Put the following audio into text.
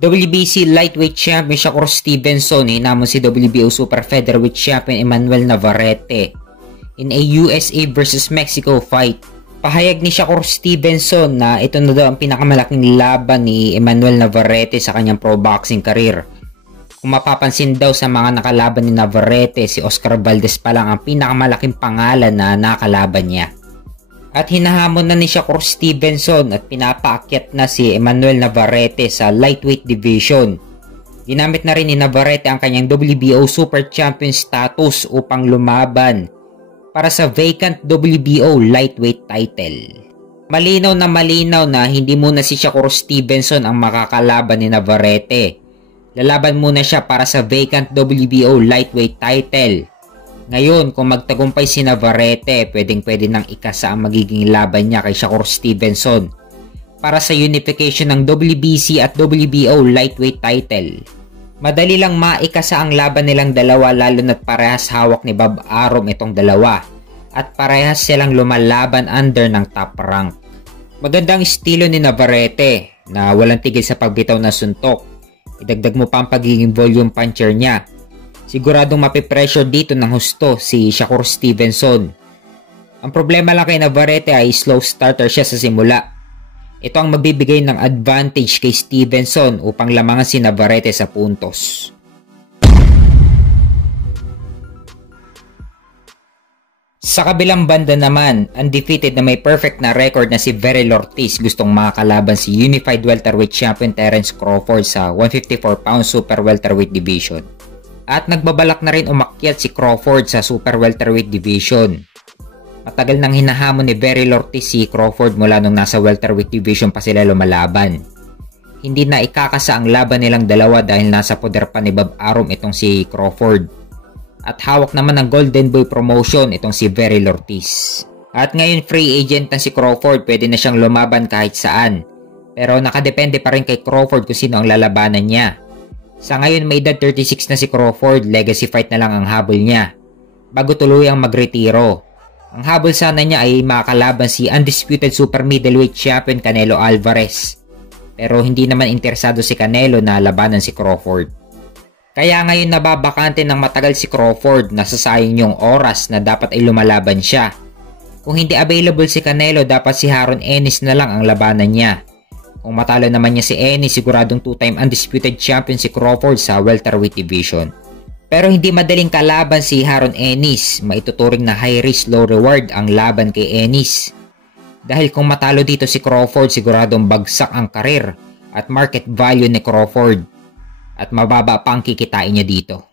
WBC Lightweight Champion Shakur Stevenson hinamon si WBO Super Featherweight Champion Emmanuel Navarrete in a USA vs Mexico fight. Pahayag ni Shakur Stevenson na ito na daw ang pinakamalaking laban ni Emmanuel Navarrete sa kanyang pro boxing career. Kung mapapansin daw sa mga nakalaban ni Navarrete, si Oscar Valdez pa lang ang pinakamalaking pangalan na nakalaban niya. At hinahamon na ni Shakur Stevenson at pinapaakyat na si Emmanuel Navarrete sa lightweight division. Ginamit na rin ni Navarrete ang kanyang WBO Super Champion status upang lumaban para sa vacant WBO lightweight title. Malinaw na hindi muna si Shakur Stevenson ang makakalaban ni Navarrete. Lalaban muna siya para sa vacant WBO lightweight title. Ngayon, kung magtagumpay si Navarrete, pwedeng-pwede nang ikasa ang magiging laban niya kay Shakur Stevenson para sa unification ng WBC at WBO lightweight title. Madali lang maikasa ang laban nilang dalawa lalo na't parehas hawak ni Bob Arum itong dalawa at parehas silang lumalaban under ng top rank. Magandang estilo ni Navarrete na walang tigil sa pagbitaw na suntok. Idagdag mo pa ang pagiging volume puncher niya. Siguradong mapipressure dito ng husto si Shakur Stevenson. Ang problema lang kay Navarrete ay slow starter siya sa simula. Ito ang magbibigay ng advantage kay Stevenson upang lamangan si Navarrete sa puntos. Sa kabilang banda naman, undefeated na may perfect na record na si Verrell Ortiz gustong makakalaban si Unified Welterweight Champion Terence Crawford sa 154-pound Super Welterweight Division. At nagbabalak na rin umakyat si Crawford sa Super Welterweight Division. Matagal nang hinahamon ni Verrell Ortiz si Crawford mula nung nasa welterweight division pa sila lumalaban. Hindi na ikakasa ang laban nilang dalawa dahil nasa poder pa ni Bob Arum itong si Crawford. At hawak naman ng Golden Boy promotion itong si Verrell Ortiz. At ngayon free agent na si Crawford, pwede na siyang lumaban kahit saan. Pero nakadepende pa rin kay Crawford kung sino ang lalabanan niya. Sa ngayon may edad 36 na si Crawford, legacy fight na lang ang habol niya bago tuluyang magretiro. Ang habol sana niya ay makakalaban si undisputed super middleweight champion Canelo Alvarez. Pero hindi naman interesado si Canelo na labanan si Crawford. Kaya ngayon nababakante ng matagal si Crawford, nasasayang yung oras na dapat ay lumalaban siya. Kung hindi available si Canelo, dapat si Haron Ennis na lang ang labanan niya. Kung matalo naman niya si Ennis, siguradong 2-time undisputed champion si Crawford sa welterweight division. Pero hindi madaling kalaban si Haron Ennis, maituturing na high risk low reward ang laban kay Ennis. Dahil kung matalo dito si Crawford, siguradong bagsak ang karir at market value ni Crawford at mababa pa ang kikitain niya dito.